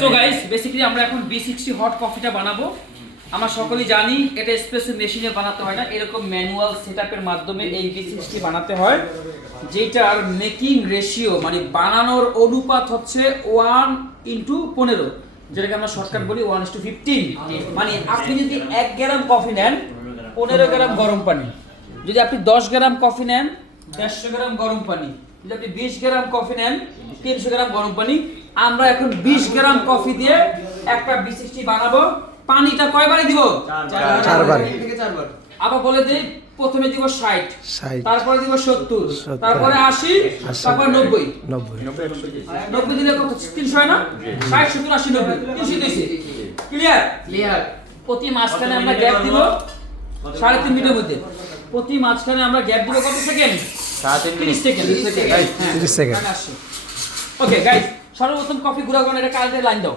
So guys basically আমরা এখন v60 hot কফিটা বানাবো। আমরা সকলেই জানি এটা এসপ্রেসো মেশিনে বানাতে হয় না, এরকম ম্যানুয়াল সেটআপের মাধ্যমে এই v60 বানাতে হয়, যেটার মেকিং রেশিও মানে বানানোর অনুপাত হচ্ছে 1:15, যেটাকে আমরা শর্টকাট বলি 1:15। মানে আপনি যদি 1 গ্রাম কফি নেন 15 গ্রাম গরম পানি, যদি আপনি 10 গ্রাম কফি নেন 150 গ্রাম গরম পানি, যদি আপনি 20 গ্রাম কফি নেন 300 গ্রাম গরম পানি। আমরা এখন 20 গ্রাম কফি দিয়ে একটা v60 বানাবো। পানিটা কয়বারে দিব? 4 বার। আবার বলে দিই, প্রথমে দিব 60, তারপরে দিব 70, তারপরে 80, তারপর 90। 90 দিলে কত? 300 হয় না? 60 70 80 90 300 দিয়েছি। ক্লিয়ার? প্রতি মাঝখানে আমরা গ্যাপ দিব 3.5 মিনিটের মধ্যে। প্রতি মাঝখানে আমরা গ্যাপ দিব কত second? 30 second. 30 second. Okay guys, সর্বপ্রথম কফি গুঁড়া করে এটা কারেন্টের লাইন দাও।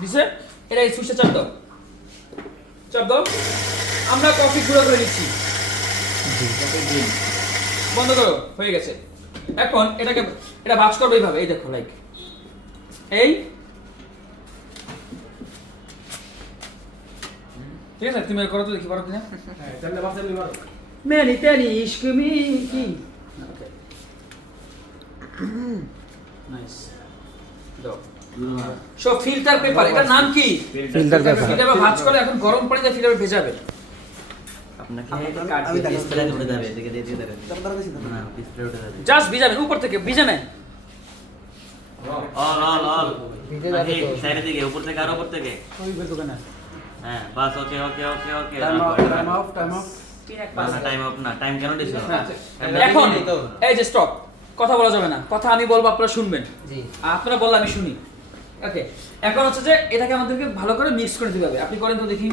দিছে? এটা এই সুইচে চাপ দাও। চাপ দাও। আমরা কফি গুঁড়া করে নিচ্ছি। বন্ধ করো, হয়ে গেছে। এখন এটা ভাঁজ করবে এইভাবে, এই দেখো লাইক এই, ঠিক আছে? তুমি করো তো দেখি, পারো কিনা? মেনি তেনি ইশক মি কি। Okay nice. দাও। সো ফিল্টার পেপার, এটার নাম কি? Filter paper. এটা ভাঁজ করে এখন গরম পানিতে ফিল্টারে ভেজাবে। জাস্ট ভিজাবেন উপর থেকে, ভিজে নেন। উপর থেকে আর উপর থেকে। হ্যাঁ বাস, ওকে ওকে ওকে ওকে। টাইম অফ না, টাইম কেন দিছো? এখন এই যে স্টপ, কথা বলা যাবে না। কথা আমি বলবো, আপনারা শুনবেন। জি, আপনারা বললে আমি শুনি। ওকে, এখন হচ্ছে যে এটাকে আমাদেরকে ভালো করে মিক্স করে দিতে হবে। আপনি করেন তো দেখি।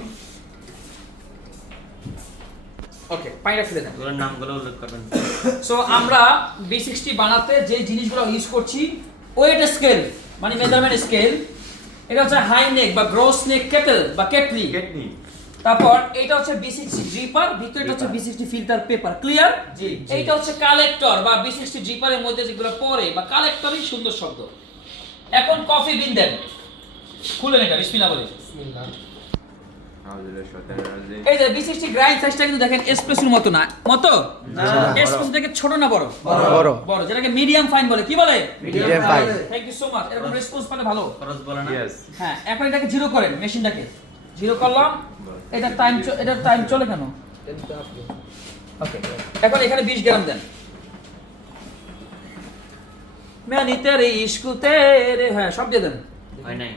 ওকে, পানিটা ফেলে দেন। ওর নামগুলো উল্লেখ করবেন। সো আমরা v60 বানাতে যে জিনিসগুলো ইউজ করছি, ওয়েট স্কেল মানে মেজারমেন্ট স্কেল, এটা হচ্ছে হাই নেক বা গ্রস নেক কেটল বা কেটলি। তারপর এটা হচ্ছে v60 ড্রিপার, ভিতরটা হচ্ছে v60 ফিল্টার পেপার। ক্লিয়ার? জি। এইটা হচ্ছে কালেক্টর বা v60 ড্রিপারের মধ্যে যেগুলো পড়ে বা কালেক্টরই সুন্দর শব্দ। এখন কফি বিন দেন, খুলেন এটা, বিসমিল্লাহ বলে। বিসমিল্লাহ। এই যে v60 গ্রাইন্ড সাইজটা কিন্তু দেখেন এসপ্রেসোর মতো না, এসপ্রেসো থেকে ছোট না বড়? বড়, যেটাকে মিডিয়াম ফাইন বলে। কি বলে? Medium fine. Thank you so much. এরকম রেসপন্স পালে ভালো। খরচ বলে না? হ্যাঁ, এখন এটাকে জিরো করেন, মেশিনটাকে জিরো করলাম। এটার টাইম চলে কেন? ওকে, এখন এখানে 20 গ্রাম দেন। মেনি তেরে ইশক তেরে, হ্যাঁ সব দিয়ে দেন। হয় নাই।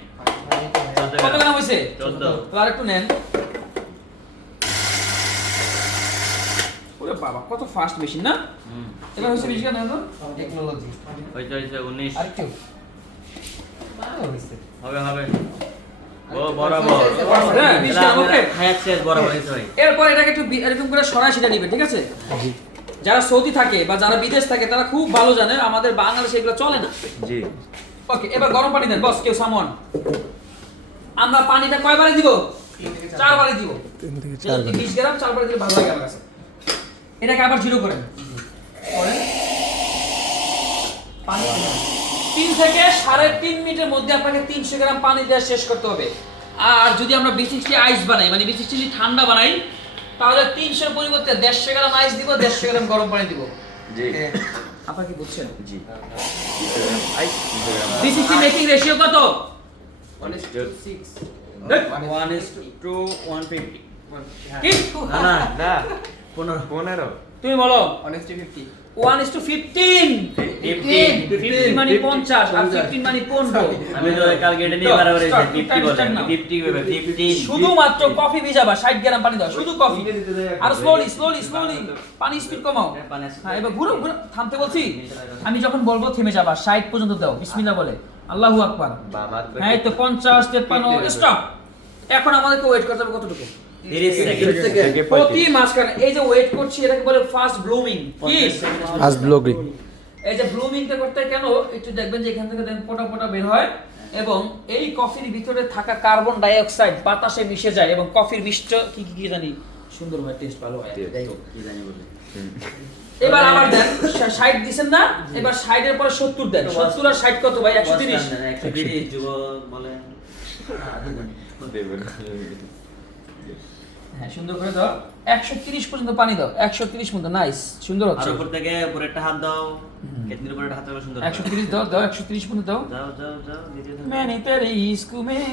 কত গ্রাম হইছে? 14। আর একটু নেন। ওরে বাবা, কত ফাস্ট মেশিন না? এটা হইছে 20 গ্রাম না? টেকনোলজি। হইছে 19। আরেকটু হবে হবে। ও বরাবর। হ্যাঁ 20 গ্রাম। ওকে, হায়াত শেষ বরাবর হইছে ভাই। এরপর এটাকে একটু এরকম করে সরাই সেটা দিবেন, ঠিক আছে? জি। যারা সৌদি থাকে বা যারা বিদেশ থাকে তারা খুব ভালো জানে, আমাদের বাংলাদেশে এগুলো চলে না। জি। ওকে, এবার গরম পানি দেন বস, কেউ সামন। আমরা পানিটা কয়বারে দিব? 4 বারে দিব। 3 থেকে 4 বার। 20 গ্রাম 4 বারে দিলে ভালো লাগে আমার কাছে। এটাকে আবার জিরো করেন। করেন। পানি 3 থেকে 3.5 মিনিটের মধ্যে আপনাকে 300 গ্রাম পানি দিয়ে শেষ করতে হবে। আর যদি আমরা v60 আইস বানাই মানে v60 যদি ঠান্ডা বানাই, তাহলে 300 এর পরিবর্তে 150 গ্রাম আইস দিব, 150 গ্রাম গরম পানি দিব। জি। আপনারা কি বুঝছেন? জি। আইস v60 মেকিং রেশিও কত? 1:6। 1:150। কি? না 15। তুমি বলো। 1:50। 1:15। 15 মানে 50 আর 15 মানে 15। আমি তো কাল গেটে নিয়ে বারবার এসে 50 বলেন। 50 হবে 50। শুধুমাত্র কফি ভিজাবা, 60 গ্রাম পানি দাও, শুধু কফি। আর স্লোলি পানি স্পিড কমাও। হ্যাঁ, এবার ঘুরো থামতে বলছি। আমি যখন বলবো থেমে যাবা, 60 পর্যন্ত দাও, বিসমিল্লাহ বলে। আল্লাহু আকবার। হ্যাঁ, এই তো 50 53 স্টপ। এখন আমাদেরকে ওয়েট করতে হবে কতটুকু? 30 সেকেন্ড। প্রতি মাঝখানে এই যে ওয়েট করছি, এটাকে বলে ফাস্ট ব্লুমিং। কি? Fast blogging. এই যে ব্লুমিংটা করতে কেন, একটু দেখবেন যে এখান থেকে ফোঁটা ফোঁটা বের হয় এবং এই কফির ভিতরে থাকা কার্বন ডাই অক্সাইড বাতাসে মিশে যায় এবং কফির মিষ্ট কি জানি সুন্দর হয়, টেস্ট ভালো হয়। যাই হোক, কি জানি বলে। এবার আবার দেন 60 দিবেন না, এবার 60 এর পরে 70 দেন। 70 আর 60 কত ভাই? 130। 130 যুবক বলে দেবেন। হ্যাঁ, সুন্দর করে দাও। 130 পর্যন্ত পানি দাও। 130 পর্যন্ত, নাইস, সুন্দর আর হচ্ছে। উপর থেকে উপরে একটা হাত দাও, কেতনির উপরে একটা হাত দাও, সুন্দর। 130 দাও, দাও 130 পর্যন্ত দাও। যাও যাও যাও, দিতে থাকো। मैंने तेरे इश्क में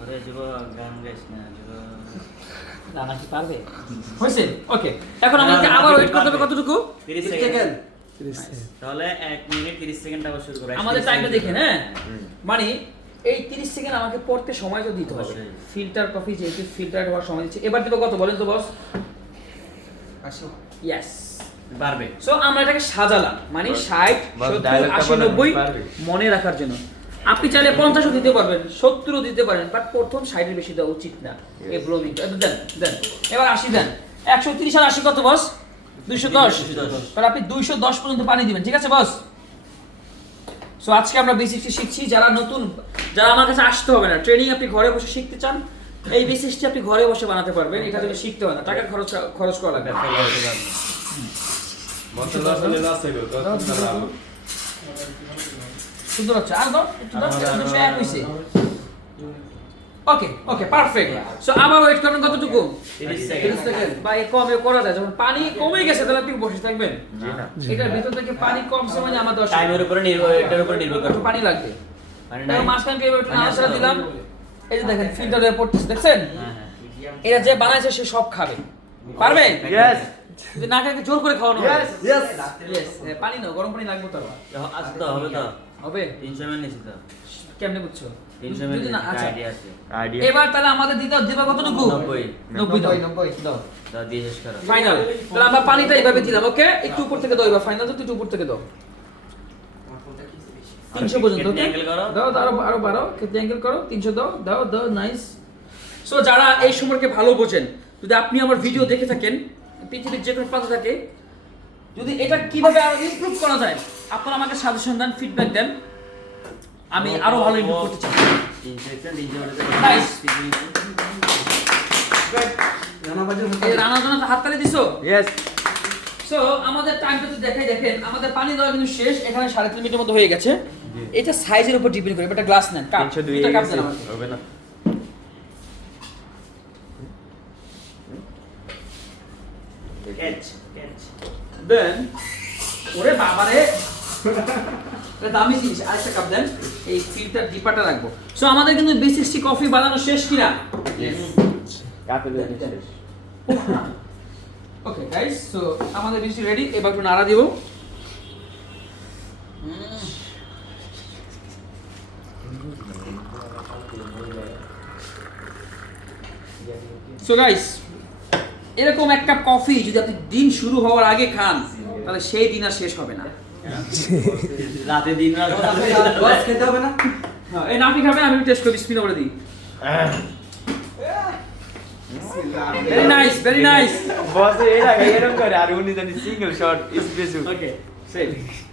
ওরে যুবক, গান গাইস না যুবক। রানা কি পারবে? হইছে? ওকে, এখন আমাকে আবার ওয়েট করতে হবে কতটুকু? 30 সেকেন্ড। 30 সেকেন্ড। তাহলে 1 মিনিট 30 সেকেন্ড আবার শুরু করো। আমাদের টাইমটা দেখেন, হ্যাঁ, মানে এই 30 সেকেন্ড আমাকে পড়তে সময় তো দিতে হবে। অবশ্যই। ফিল্টার কফি যেহেতু ফিল্টার হওয়ার সময় দিচ্ছে। এবার দিব কত বলেন তো বস? 80। ইয়েস, পারবে। সো আমরা এটাকে সাজালাম, মানে 60 বস, 70 dialogue টা 80 বলেন, 90 পারবে। মনে রাখার জন্য। আপনি চাইলে 50ও দিতে পারবেন, 70ও দিতে পারেন, বাট প্রথম 60 এর বেশি দেওয়া উচিত না। এই ব্লোমিং দেন দেন। এবার 80 দেন। 130 আর 80 কত বস? 210। 210। তাহলে আপনি 210 পর্যন্ত পানি দিবেন, ঠিক আছে বস? সো আজকে আমরা v-60 শিখছি। যারা নতুন, যারা আমার কাছে আসতে হবে না, ট্রেনিং আপনি ঘরে বসে শিখতে চান, এই v-60 আপনি ঘরে বসে বানাতে পারবেন। এটা যদি শিখতে হয় না, টাকা খরচ করা লাগবে। সুন্দর হচ্ছে। আর দাও একটু দাও, 201 হইছে। ওকে ওকে, পারফেক্ট। সো আবার ওয়েট করবেন কতটুকু? 30 30 সেকেন্ড। বা এ কমে করা যায়, যখন পানি কমে গেছে তাহলে আপনি বসে থাকবেন। জি না। এটার ভিতর থেকে পানি কমছে মানে আমার 10 টাইমের উপরে নির্ভর, এটার উপরে নির্ভর করে। পানি লাগবে। মানে তাহলে নাই। মাঝখানকে এবার একটু পানি নাড়াচাড়া আসতে দিলাম। হবে। এই যে দেখেন ফিল্টারে পড়তেছে, দেখছেন? হ্যাঁ হ্যাঁ। এটা যে বানাইছে সে সব খাবে, পারবে? Yes. যদি না খাইতে জোর করে খাওয়ানো হবে। Yes. Yes, পানি নাও, গরম পানি লাগবে তো। আজ তো হবে তো। হবে? 300 ml নিছি তো। কেমনে বুঝছো? 300 ml যদি না, আচ্ছা। আইডিয়া আছে। এবার তাহলে আমাদের দিতে দিবা কতটুকু? 90 90 দাও। দাও দিয়ে শেষ করো। ফাইনাল। তাহলে আমরা পানিটা এইভাবে দিলাম, ওকে? একটু উপর থেকে দাও, এবার ফাইনাল তো একটু উপর থেকে দাও। 300 পর্যন্ত, কেটে okay? angle করো। দাও দাও, আরো বাড়ো, কেটে অ্যাঙ্গেল করো। 300 দাও দাও দাও, নাইস। সো যারা এই সম্পর্কে ভালো বোঝেন, যদি আপনি আমার ভিডিও দেখে থাকেন, পৃথিবীর যে কোনো প্রান্ত থাকে, যদি এটা কিভাবে আরো ইমপ্রুভ করা যায়, আপনারা আমাকে সাজেশন দেন, ফিডব্যাক দেন, আমি আরো ভালো ইমপ্রুভ করতে চাই। 300 সেকেন্ড 300 Nice. এই রান্নার জন্য তো হাততালি দিছো? Yes. সো আমাদের টাইমটা তো দেখাই, দেখেন আমাদের পানি দেওয়া কিন্তু শেষ। এখানে 3.5 মিনিটের মতো হয়ে গেছে। এটা সাইজের উপর ডিপেন্ড করে। একটা গ্লাস নেন, কাপ, 302 দুইটা কাপ দেন আমাকে। হবে না। Catch catch. দেন, ওরে বাবারে, এটা দামি জিনিস। আরেকটা কাপ দেন, এই ফিল্টার ডিপাটা রাখবো। সো আমাদের কিন্তু v-60 কফি বানানো শেষ কিনা? কাপে দিয়ে শেষ। ওকে গাইস, সো আমাদের v-60 রেডি। এবার একটু নাড়া দিব। সো গাইস, এরকম এক কাপ কফি যদি আপনি দিন শুরু হওয়ার আগে খান, তাহলে সেই দিন আর শেষ হবে না। রাতে দিন রাত বস খেতে হবে না? হ্যাঁ, এই নাফি খাবে, আমি টেস্ট করি, স্পিন করে দিই। Very nice, very nice. বস এর আগে এরকম করে আর উনি জানি single shot special. Okay, save.